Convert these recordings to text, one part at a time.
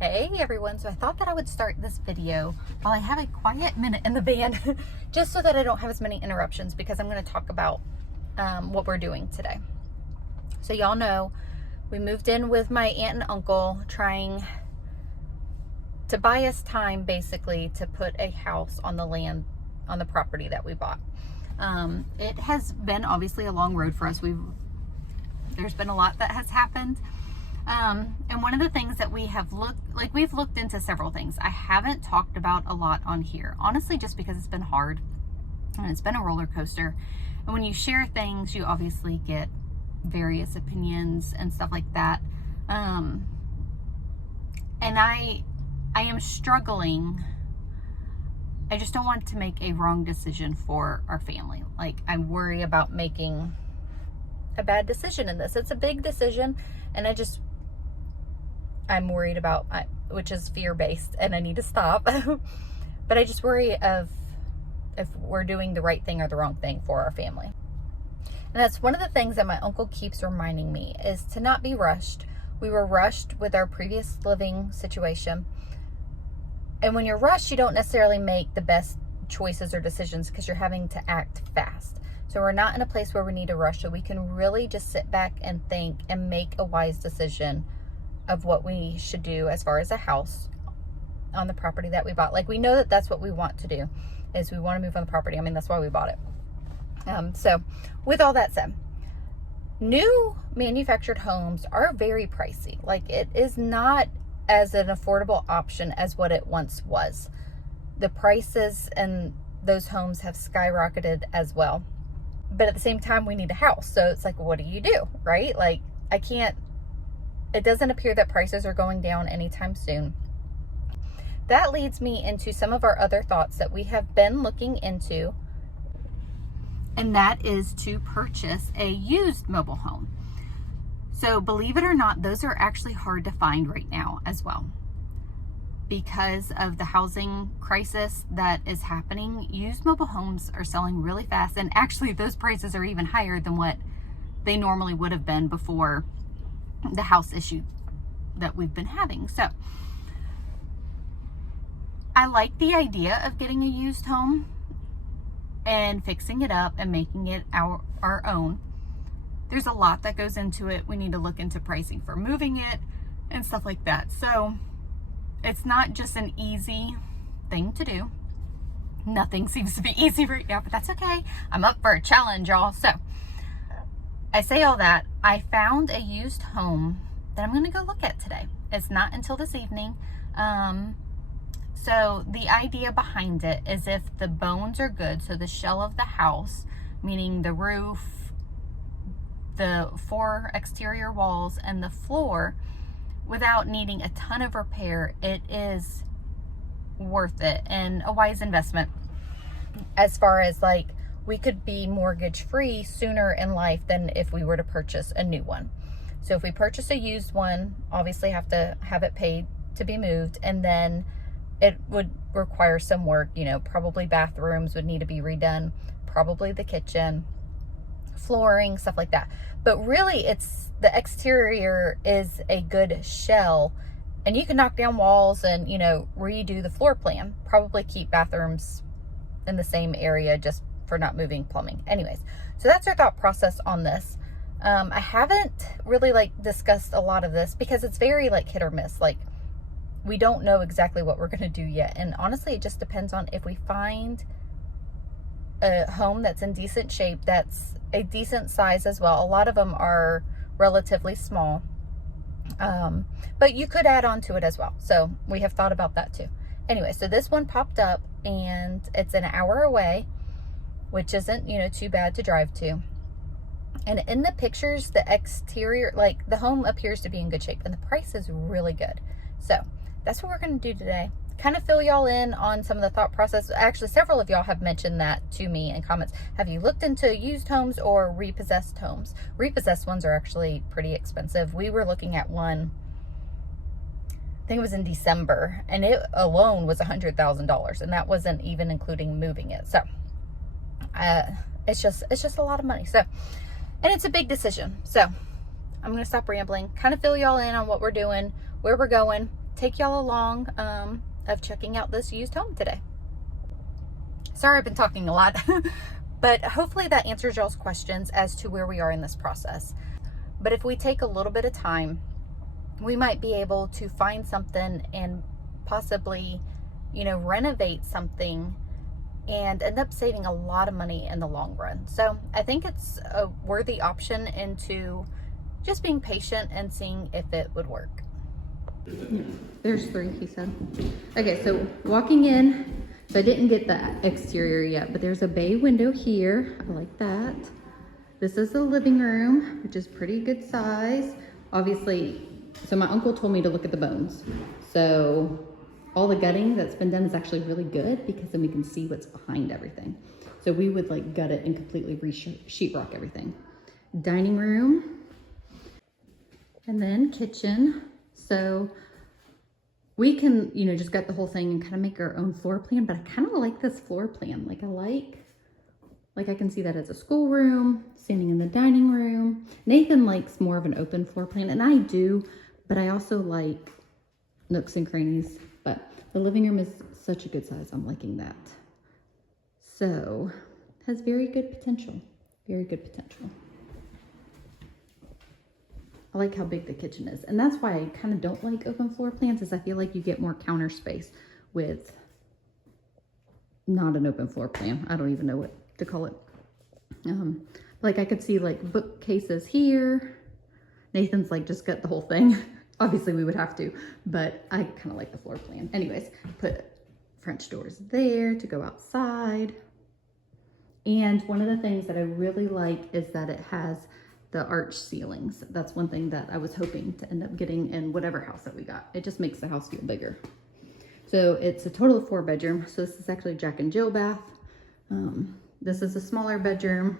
Hey everyone, so I thought that I would start this video while I have a quiet minute in the van just so that I don't have as many interruptions, because I'm going to talk about what we're doing today. So y'all know we moved in with my aunt and uncle, trying to buy us time basically to put a house on the land, on the property that we bought. It has been obviously a long road for us. There's been a lot that has happened. And one of the things that we've looked into several things. I haven't talked about a lot on here, honestly, just because it's been hard and it's been a roller coaster. And when you share things, you obviously get various opinions and stuff like that. And I am struggling. I just don't want to make a wrong decision for our family. Like, I worry about making a bad decision in this. It's a big decision, and I'm worried about, which is fear-based, and I need to stop. But I just worry of if we're doing the right thing or the wrong thing for our family. And that's one of the things that my uncle keeps reminding me, is to not be rushed. We were rushed with our previous living situation. And when you're rushed, you don't necessarily make the best choices or decisions because you're having to act fast. So we're not in a place where we need to rush, so we can really just sit back and think and make a wise decision of what we should do as far as a house on the property that we bought. Like, we know that that's what we want to do, is we want to move on the property. I mean, that's why we bought it. So with all that said, new manufactured homes are very pricey. Like, it is not as an affordable option as what it once was. The prices and those homes have skyrocketed as well. But at the same time, we need a house. So it's like, what do you do, right? Like, it doesn't appear that prices are going down anytime soon. That leads me into some of our other thoughts that we have been looking into, and that is to purchase a used mobile home. So believe it or not, those are actually hard to find right now as well. Because of the housing crisis that is happening, used mobile homes are selling really fast, and actually those prices are even higher than what they normally would have been before the house issue that we've been having. So I like the idea of getting a used home and fixing it up and making it our own. There's a lot that goes into it. We need to look into pricing for moving it and stuff like that. So it's not just an easy thing to do. Nothing seems to be easy right now, but that's okay. I'm up for a challenge, y'all. So I say all that. I found a used home that I'm going to go look at today. It's not until this evening. So the idea behind it is, if the bones are good, so the shell of the house, meaning the roof, the 4 exterior walls, and the floor, without needing a ton of repair, it is worth it and a wise investment. As far as, like, we could be mortgage free sooner in life than if we were to purchase a new one. So if we purchase a used one, obviously have to have it paid to be moved, and then it would require some work. Probably bathrooms would need to be redone, probably the kitchen, flooring, stuff like that. But really, it's the exterior is a good shell, and you can knock down walls and redo the floor plan, probably keep bathrooms in the same area just for not moving plumbing. Anyways, so that's our thought process on this. I haven't really discussed a lot of this because it's very hit or miss. We don't know exactly what we're going to do yet. And honestly, it just depends on if we find a home that's in decent shape, that's a decent size as well. A lot of them are relatively small, but you could add on to it as well. So we have thought about that too. Anyway, so this one popped up, and it's an hour away, which isn't, too bad to drive to. And in the pictures, the exterior, the home appears to be in good shape, and the price is really good. So that's what we're going to do today. Kind of fill y'all in on some of the thought process. Actually, several of y'all have mentioned that to me in comments. Have you looked into used homes or repossessed homes? Repossessed ones are actually pretty expensive. We were looking at one, I think it was in December, and it alone was $100,000, and that wasn't even including moving it. So it's just a lot of money. So, and it's a big decision. So I'm going to stop rambling, kind of fill y'all in on what we're doing, where we're going, take y'all along of checking out this used home today. Sorry, I've been talking a lot, but hopefully that answers y'all's questions as to where we are in this process. But if we take a little bit of time, we might be able to find something and possibly, renovate something and end up saving a lot of money in the long run. So I think it's a worthy option into just being patient and seeing if it would work. There's 3, he said. Okay, so walking in, so I didn't get the exterior yet, but there's a bay window here. I like that. This is the living room, which is pretty good size. Obviously, so my uncle told me to look at the bones. So all the gutting that's been done is actually really good because then we can see what's behind everything. So we would like gut it and completely sheetrock everything. Dining room, and then kitchen. So we can, just gut the whole thing and kind of make our own floor plan, but I kind of like this floor plan. Like I can see that as a schoolroom, standing in the dining room. Nathan likes more of an open floor plan, and I do, but I also like nooks and crannies. But the living room is such a good size. I'm liking that. So has very good potential. Very good potential. I like how big the kitchen is. And that's why I kind of don't like open floor plans, is I feel like you get more counter space with not an open floor plan. I don't even know what to call it. Like I could see like bookcases here. Nathan's like, just gut the whole thing. Obviously we would have to, but I kind of like the floor plan. Anyways, put French doors there to go outside. And one of the things that I really like is that it has the arch ceilings. That's one thing that I was hoping to end up getting in whatever house that we got. It just makes the house feel bigger. So it's a total of 4 bedroom. So this is actually Jack and Jill bath. This is a smaller bedroom.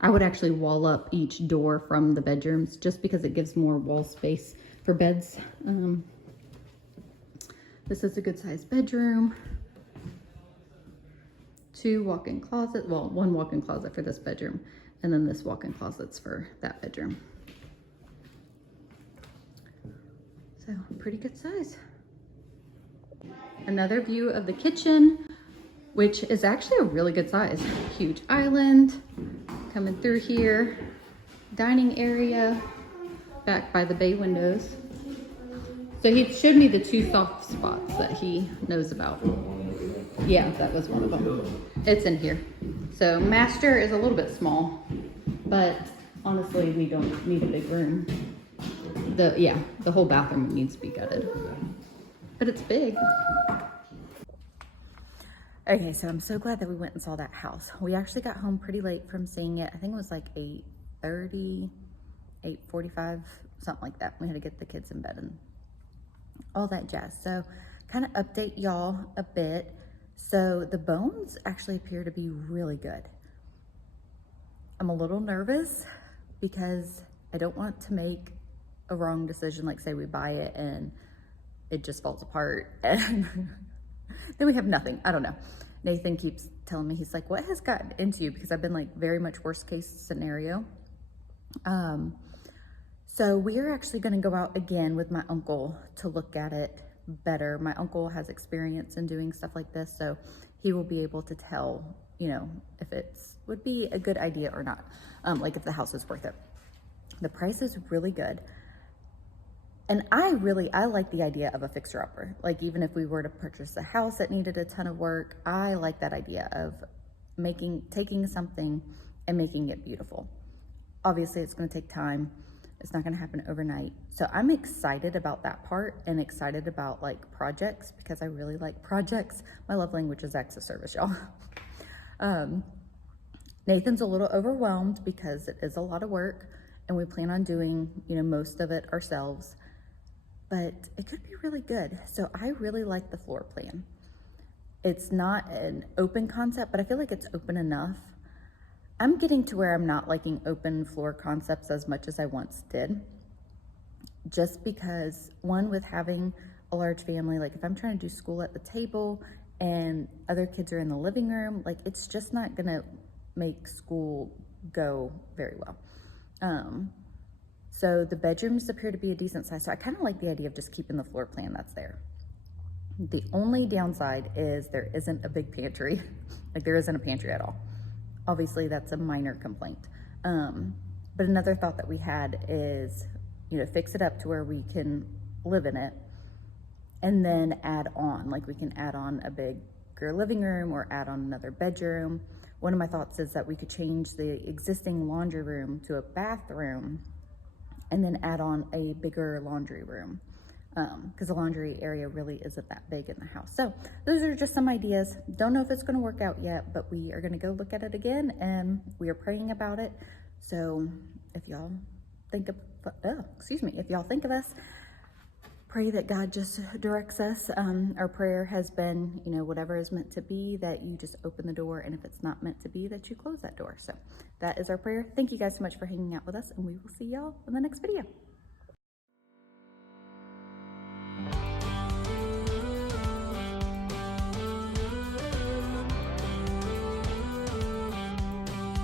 I would actually wall up each door from the bedrooms just because it gives more wall space for beds. This is a good sized bedroom. 2 walk-in closets. Well, 1 walk-in closet for this bedroom. And then this walk-in closet's for that bedroom. So pretty good size. Another view of the kitchen, which is actually a really good size. Huge island coming through here. Dining area back by the bay windows. So he showed me the 2 soft spots that he knows about. Yeah, that was one of them. It's in here. So master is a little bit small, but honestly, we don't need a big room. The whole bathroom needs to be gutted, but it's big. Okay, so I'm so glad that we went and saw that house. We actually got home pretty late from seeing it. I think it was like 8:30, 8:45, something like that. We had to get the kids in bed and all that jazz. So kind of update y'all a bit. So the bones actually appear to be really good. I'm a little nervous because I don't want to make a wrong decision, like say we buy it and it just falls apart and then we have nothing. I don't know. Nathan keeps telling me, he's like, what has gotten into you? Because I've been like very much worst case scenario. So we are actually going to go out again with my uncle to look at it better. My uncle has experience in doing stuff like this, so he will be able to tell, if it's would be a good idea or not, like if the house is worth it. The price is really good, and I like the idea of a fixer-upper. Like even if we were to purchase a house that needed a ton of work, I like that idea of taking something and making it beautiful. Obviously it's going to take time. It's not going to happen overnight. So I'm excited about that part and excited about like projects because I really like projects. My love language is acts of service, y'all. Nathan's a little overwhelmed because it is a lot of work and we plan on doing, most of it ourselves, but it could be really good. So I really like the floor plan. It's not an open concept, but I feel like it's open enough. I'm getting to where I'm not liking open floor concepts as much as I once did. Just because, one, with having a large family, like if I'm trying to do school at the table and other kids are in the living room, like it's just not gonna make school go very well. So the bedrooms appear to be a decent size. So I kind of like the idea of just keeping the floor plan that's there. The only downside is there isn't a big pantry. Like there isn't a pantry at all. Obviously that's a minor complaint. But another thought that we had is, you know, fix it up to where we can live in it and then add on, like we can add on a bigger living room or add on another bedroom. One of my thoughts is that we could change the existing laundry room to a bathroom and then add on a bigger laundry room, because the laundry area really isn't that big in the house. So those are just some ideas. Don't know if it's going to work out yet, but we are going to go look at it again, and we are praying about it. So if y'all think of, if y'all think of us, pray that God just directs us. Our prayer has been, you know, whatever is meant to be, that you just open the door, and if it's not meant to be, that you close that door. So that is our prayer. Thank you guys so much for hanging out with us, and we will see y'all in the next video.